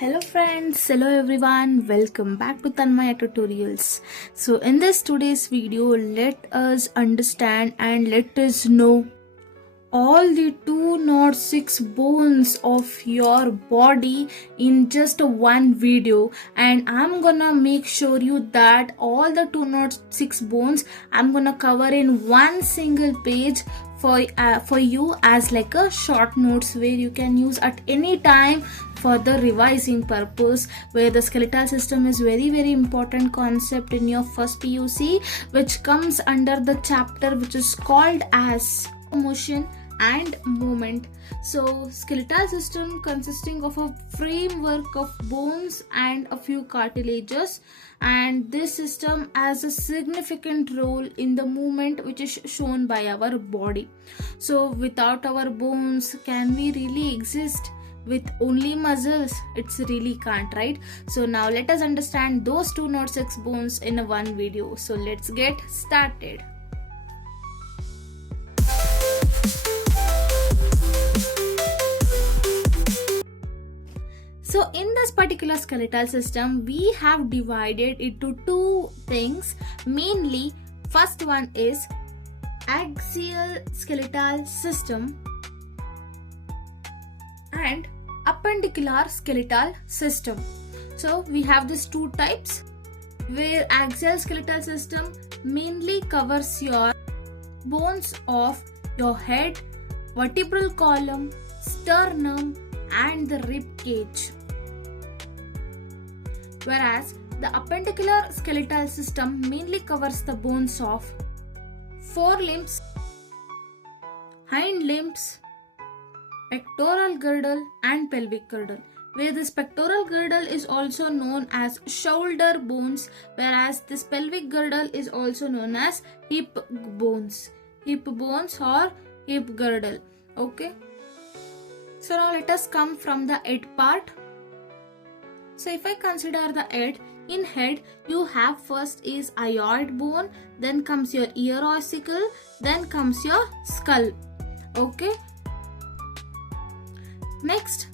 Hello friends, hello everyone, welcome back to Tanmaya Tutorials. So in this today's video, let us understand and let us know all the 206 bones of your body in just one video, and I'm gonna make sure you that all the 206 bones I'm gonna cover in one single page for you as like a short notes where you can use at any time for the revising purpose, where the skeletal system is very important concept in your first PUC, which comes under the chapter which is called as motion and movement. So skeletal system consisting of a framework of bones and a few cartilages, and this system has a significant role in the movement which is shown by our body. So without our bones, can we really exist? With only muscles, it's really can't, right? So now let us understand those 206 bones in one video. So let's get started. So in this particular skeletal system, we have divided into two things. Mainly, first one is axial skeletal system and appendicular skeletal system. So we have these two types, where axial skeletal system mainly covers your bones of your head, vertebral column, sternum and the rib cage, whereas the appendicular skeletal system mainly covers the bones of forelimbs, hind limbs, pectoral girdle and pelvic girdle, where this pectoral girdle is also known as shoulder bones, whereas this pelvic girdle is also known as hip bones or hip girdle. Okay, so now let us come from the head part. So if I consider the head, in head you have first is hyoid bone, then comes your ear ossicle, then comes your skull. Okay, next,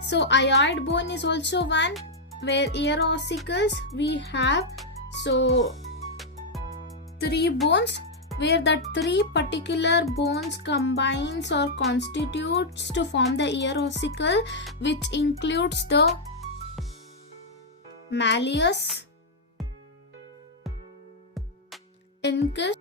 so hyoid bone is also one, where ear ossicles we have so 3 bones, where that 3 particular bones combines or constitutes to form the ear ossicle, which includes the malleus, incus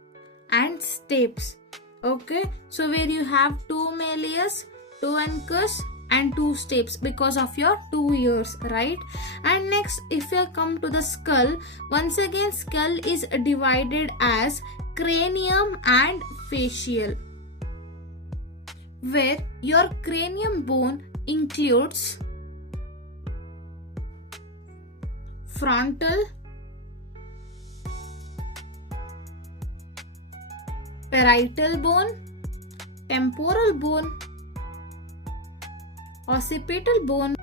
and stapes. Okay, so where you have 2 malleus, 2 incus and 2 stapes because of your 2 ears, right? And next, if you come to the skull, once again skull is divided as cranium and facial, where your cranium bone includes frontal, parietal bone, temporal bone, occipital bone,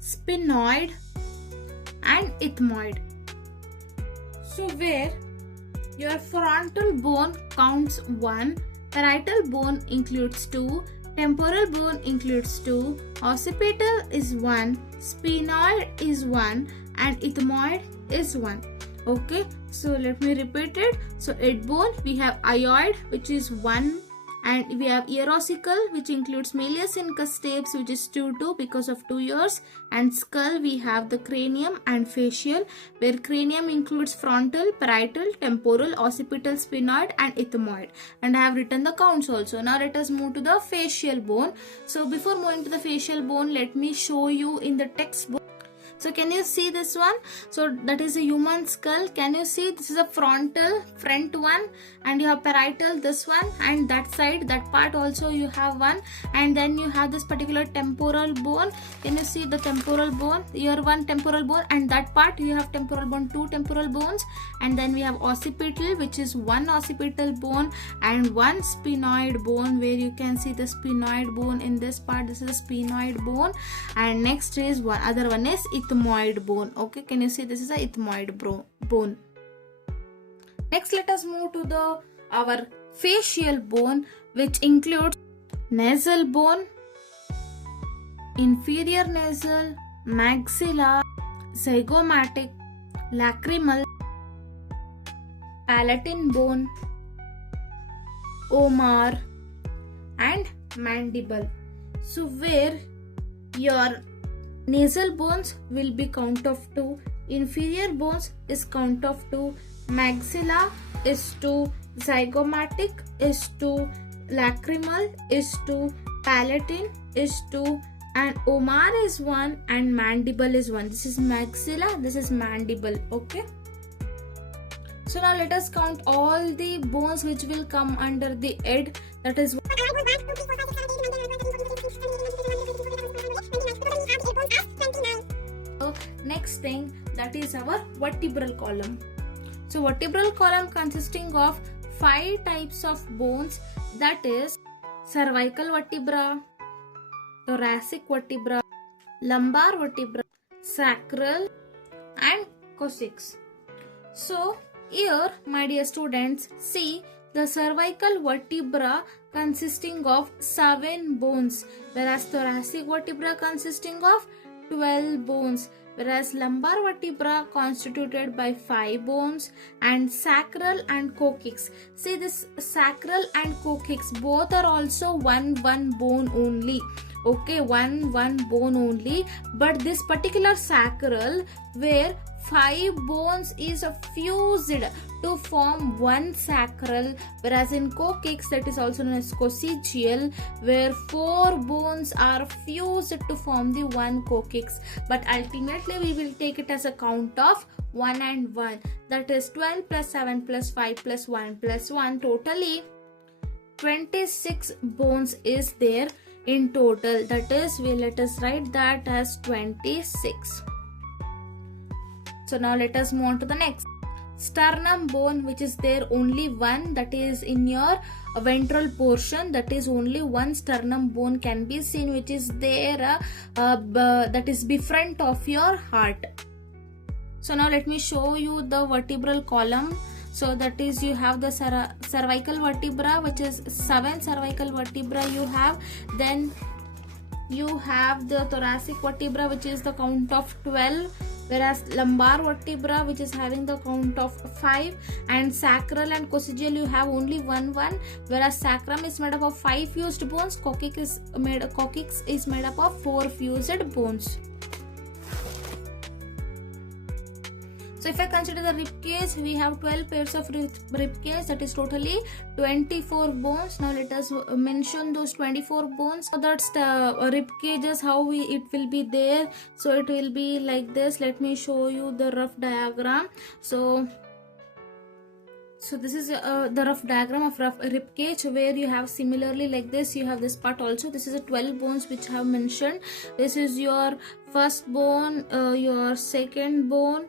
sphenoid and ethmoid. So where your frontal bone counts 1, parietal bone includes 2, temporal bone includes 2, occipital is 1, sphenoid is 1 and ethmoid is 1. Okay, so let me repeat it. So head bone we have hyoid, which is 1, and we have ear ossicle, which includes malleus, incus, stapes, which is 2 because of 2 ears, and skull we have the cranium and facial, where cranium includes frontal, parietal, temporal, occipital, sphenoid and ethmoid, and I have written the counts also. Now let us move to the facial bone. So before moving to the facial bone, let me show you in the textbook. So can you see this one? So that is a human skull. Can you see this is a frontal, front one, and you have parietal, this one, and that side, that part also you have one, and then you have this particular temporal bone. Can you see the temporal bone? Here one temporal bone, and that part you have temporal bone, 2 temporal bones, and then we have occipital, which is 1 occipital bone and 1 sphenoid bone, where you can see the sphenoid bone in this part. This is a sphenoid bone, and next is one other one is ethmoid bone. Okay, can you see this is a ethmoid bone. Next, let us move to our facial bone, which includes nasal bone, inferior nasal, maxilla, zygomatic, lacrimal, palatine bone, ulnar, and mandible. So where your nasal bones will be count of 2, inferior bones is count of 2, maxilla is 2, zygomatic is 2, lacrimal is 2, palatine is 2, and ulnar is 1, and mandible is 1. This is maxilla, this is mandible. Okay. So now let us count all the bones which will come under the head. That is next thing, that is our vertebral column. So vertebral column consisting of 5 types of bones, that is cervical vertebra, thoracic vertebra, lumbar vertebra, sacral, and coccyx. So here, my dear students, see the cervical vertebra consisting of 7 bones, whereas thoracic vertebra consisting of 12 bones, whereas lumbar vertebra constituted by 5 bones, and sacral and coccyx. See, this sacral and coccyx both are also one bone only. Okay, one bone only, but this particular sacral where 5 bones is fused to form one sacral, whereas in coccyx, that is also known as coccygeal, where 4 bones are fused to form the one coccyx. But ultimately we will take it as a count of 1 and 1, that is 12 plus 7 plus 5 plus 1 plus 1. Totally 26 bones is there in total. That is, let us write that as 26. So now let us move on to the next. Sternum bone, which is there only one, that is in your ventral portion, that is only one sternum bone can be seen, which is there that is befront of your heart. So now let me show you the vertebral column. So that is, you have the cervical vertebra, which is 7 cervical vertebra you have. Then you have the thoracic vertebra, which is the count of 12, whereas lumbar vertebra, which is having the count of 5, and sacral and coccygeal you have only one, whereas sacrum is made up of 5 fused bones, coccyx is made up of 4 fused bones. So if I consider the rib cage, we have 12 pairs of rib cage, that is totally 24 bones. Now let us mention those 24 bones. So that's rib cages, how it will be there. So it will be like this. Let me show you the rough diagram. So this is the rough diagram of rib cage, where you have similarly like this, you have this part also. This is a 12 bones which I have mentioned. This is your first bone, your second bone,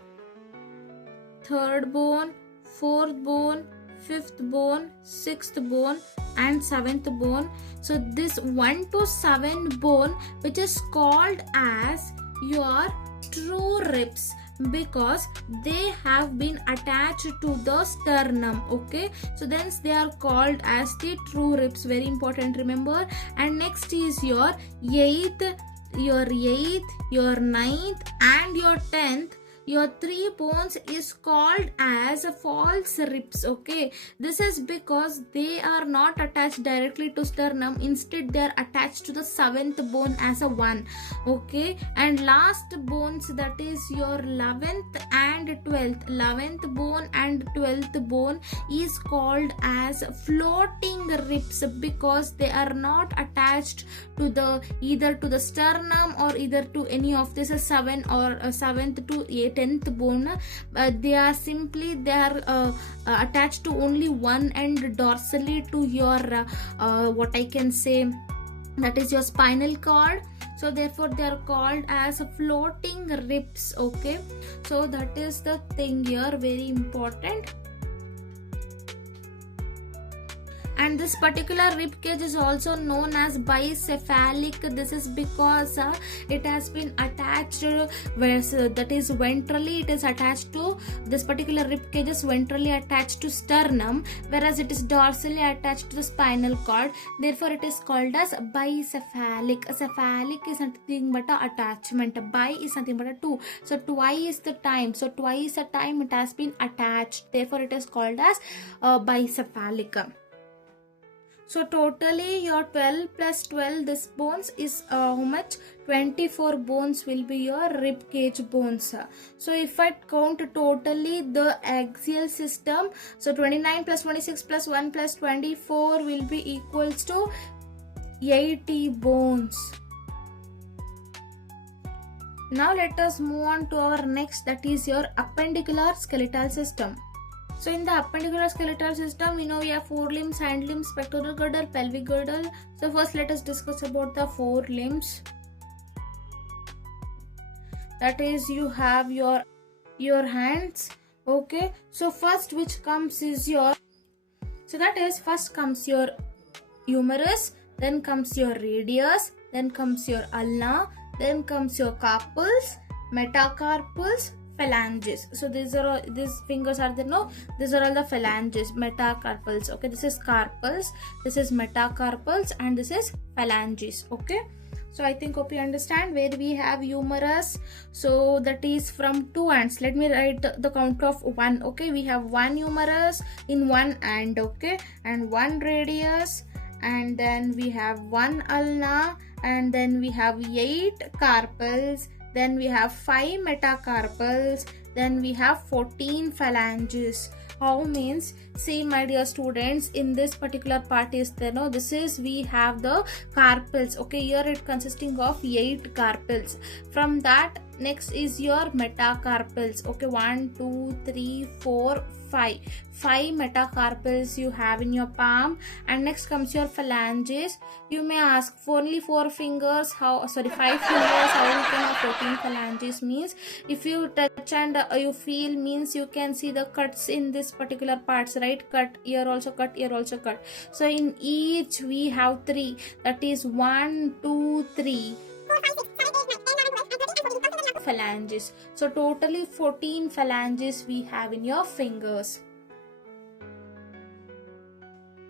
third bone, fourth bone, fifth bone, sixth bone, and seventh bone. So this 1 to 7 bone, which is called as your true ribs, because they have been attached to the sternum. Okay, so then they are called as the true ribs. Very important, remember. And next is your 8th, your 9th, and your 10th. Your 3 bones is called as false ribs. Okay, this is because they are not attached directly to sternum, instead they are attached to the 7th bone as a 1. Okay, and last bones, that is your 11th and 12th. 11th bone and 12th bone is called as floating ribs, because they are not attached to the either to the sternum or either to any of this 7 or 7th to 10th bone. They are attached to only one end dorsally to your what I can say, that is your spinal cord. So therefore they are called as floating ribs. Okay, so that is the thing here, very important. And this particular rib cage is also known as bicephalic. This is because it has been attached that is ventrally, it is attached to this particular rib cage is ventrally attached to sternum, whereas it is dorsally attached to the spinal cord. Therefore it is called as bicephalic. Cephalic is nothing but a attachment, bi is nothing but a two, so twice the time, so twice the time it has been attached, therefore it is called as bicephalic. So totally your 12 plus 12 this bones is how much? 24 bones will be your rib cage bones. So if I count totally the axial system, so 29 plus 26 plus 1 plus 24 will be equals to 80 bones. Now let us move on to our next, that is your appendicular skeletal system. So in the appendicular skeletal system, we know we have forelimbs, hind limbs, pectoral girdle, pelvic girdle. So first let us discuss about the forelimbs. That is, you have your hands. Okay, so first which comes is your, so that is first comes your humerus, then comes your radius, then comes your ulna, then comes your carpals, metacarpals, phalanges. So these fingers are there, no, these are all the phalanges, metacarpals. Okay, this is carpals, this is metacarpals, and this is phalanges. Okay, so I think hope you understand. Where we have humerus, so that is from two hands. Let me write the count of one. Okay, we have one humerus in one hand, okay, and one radius, and then we have one ulna, and then we have 8 carpals, then we have 5 metacarpals, then we have 14 phalanges. How means, see my dear students, in this particular part is there, no, this is we have the carpals. Okay, here it consisting of 8 carpals. From that next is your metacarpals. Okay, 1 2 3 4 5 metacarpals you have in your palm, and next comes your phalanges. You may ask, only 4 fingers, how, sorry, 5 fingers, how you can have 14 phalanges? Means if you touch and you feel, means you can see the cuts in this particular parts, right? Cut here, also cut here, also cut. So in each we have 3, that is 1 2 3 phalanges. So totally 14 phalanges we have in your fingers.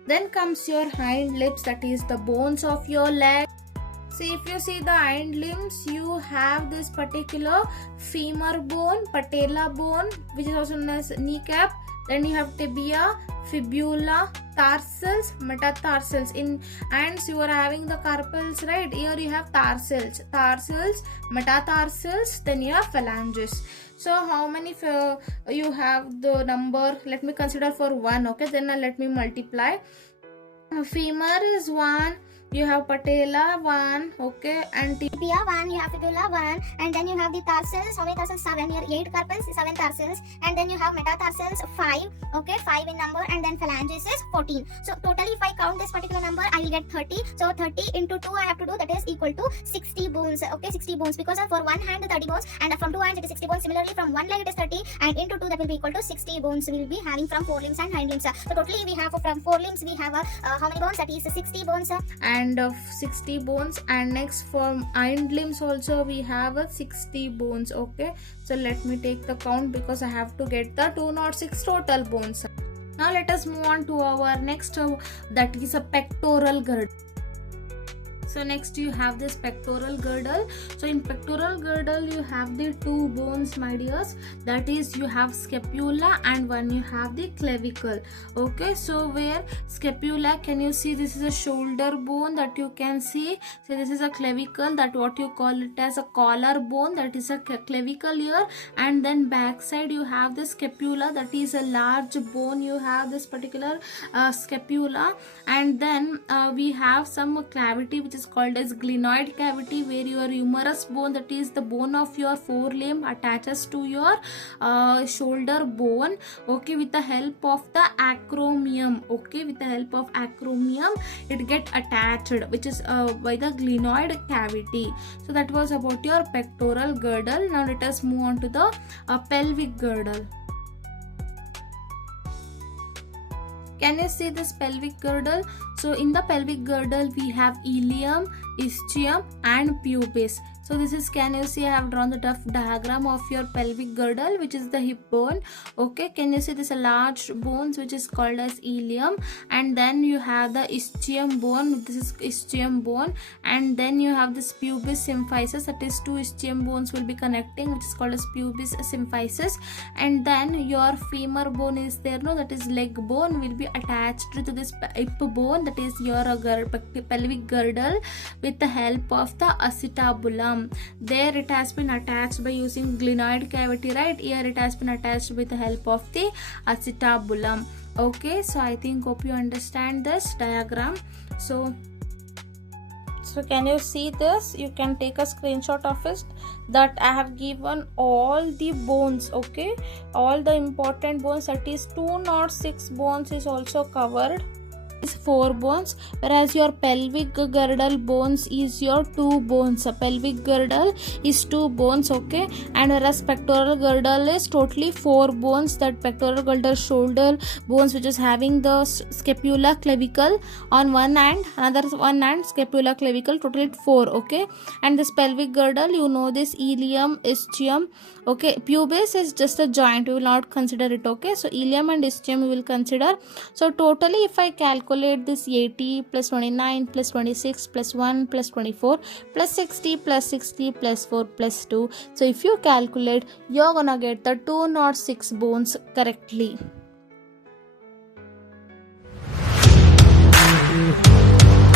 Then comes your hind limbs, that is the bones of your leg. See, if you see the hind limbs, you have this particular femur bone, patella bone, which is also known as kneecap. Then you have tibia, fibula, tarsals, metatarsals. In hands you are having the carpals, right? Here you have tarsals, metatarsals, then you have phalanges. So how many you have the number? Let me consider for 1, okay? Then let me multiply. Femur is 1, you have patella 1, okay, and tibia 1, you have fibula 1, and then you have the tarsals. How many tarsals? 7. Here 8 carpals, 7 tarsals, and then you have metatarsals 5, okay, 5 in number, and then phalanges is 14. So totally if I count this particular number, I will get 30. So 30 into 2 I have to do, that is equal to 60 bones, okay, 60 bones, because for one hand 30 bones, and from two hands it is 60 bones. Similarly from one leg it is 30, and into 2 that will be equal to 60 bones we will be having from forelimbs and hind limbs. So totally we have from forelimbs we have how many bones? That is 60 bones. And of 60 bones, and next from hind limbs also we have 60 bones. Okay, so let me take the count because I have to get the 206 total bones. Now let us move on to our next, that is a pectoral girdle. So next you have this pectoral girdle. So in pectoral girdle you have the 2 bones, my dears, that is you have scapula and one you have the clavicle. Okay, so where scapula, can you see this is a shoulder bone that you can see. So this is a clavicle, that what you call it as a collar bone, that is a clavicle here, and then back side you have the scapula, that is a large bone. You have this particular scapula, and then we have some cavity which is called as glenoid cavity, where your humerus bone, that is the bone of your forelimb, attaches to your shoulder bone, okay, with the help of the acromion. Okay, with the help of acromion it get attached, which is by the glenoid cavity. So that was about your pectoral girdle. Now let us move on to the pelvic girdle. Can you see this pelvic girdle? So in the pelvic girdle we have ilium, ischium and pubis. So this is, can you see, I have drawn the rough diagram of your pelvic girdle, which is the hip bone. Okay, can you see this large bones which is called as ilium, and then you have the ischium bone, this is ischium bone, and then you have this pubis symphysis, that is two ischium bones will be connecting, which is called as pubis symphysis, and then your femur bone is there, no, that is leg bone will be attached to this hip bone, that is your pelvic girdle, with the help of the acetabulum. There it has been attached by using glenoid cavity, right? Here it has been attached with the help of the acetabulum. Okay, so I think hope you understand this diagram. So can you see this? You can take a screenshot of it, that I have given all the bones, okay, all the important bones, that is 206 bones is also covered. Is 4 bones, whereas your pelvic girdle bones is your 2 bones. So pelvic girdle is 2 bones, okay, and whereas pectoral girdle is totally 4 bones. That pectoral girdle shoulder bones, which is having the scapula clavicle on one hand, another one hand scapula clavicle, totally 4, okay. And this pelvic girdle, you know this ilium, ischium, okay. Pubis is just a joint, we will not consider it, okay. So ilium and ischium we will consider. So totally if I calculate this 80 plus 29 plus 26 plus 1 plus 24 plus 60 plus 60 plus 4 plus 2. So if you calculate, you're gonna get the 206 bones correctly.